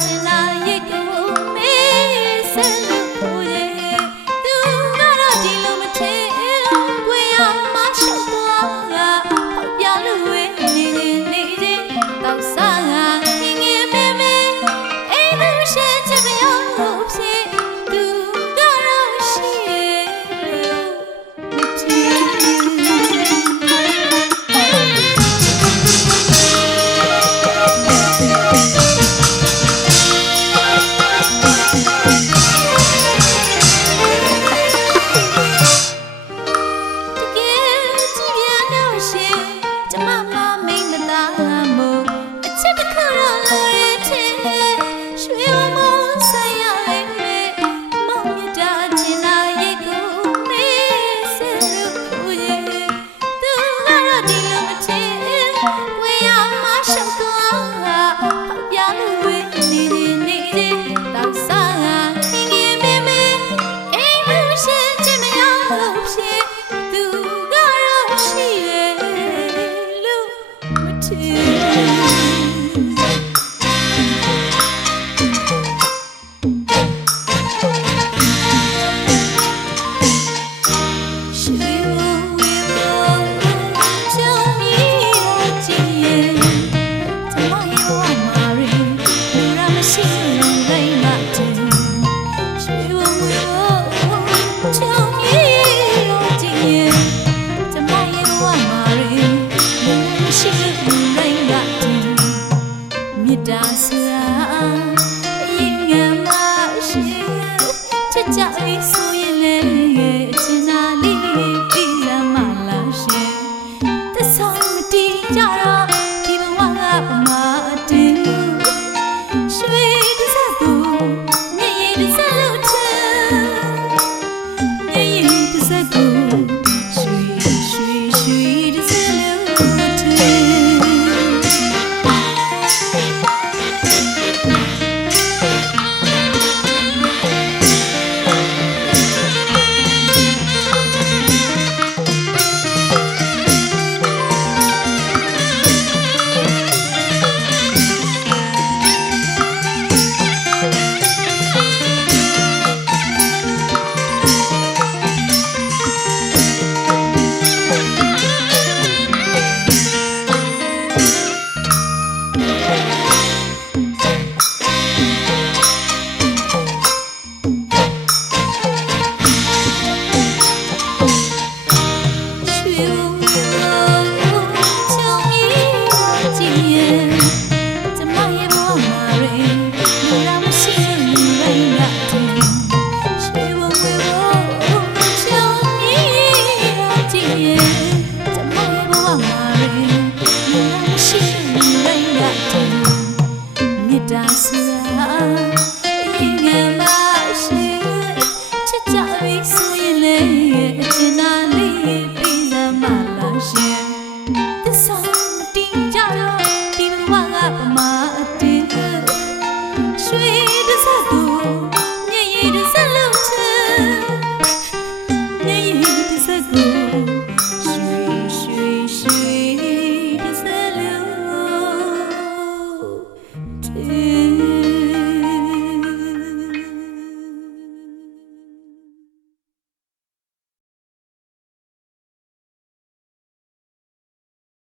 tonight. လူတိုင်းကမြစ်တာဆရာ It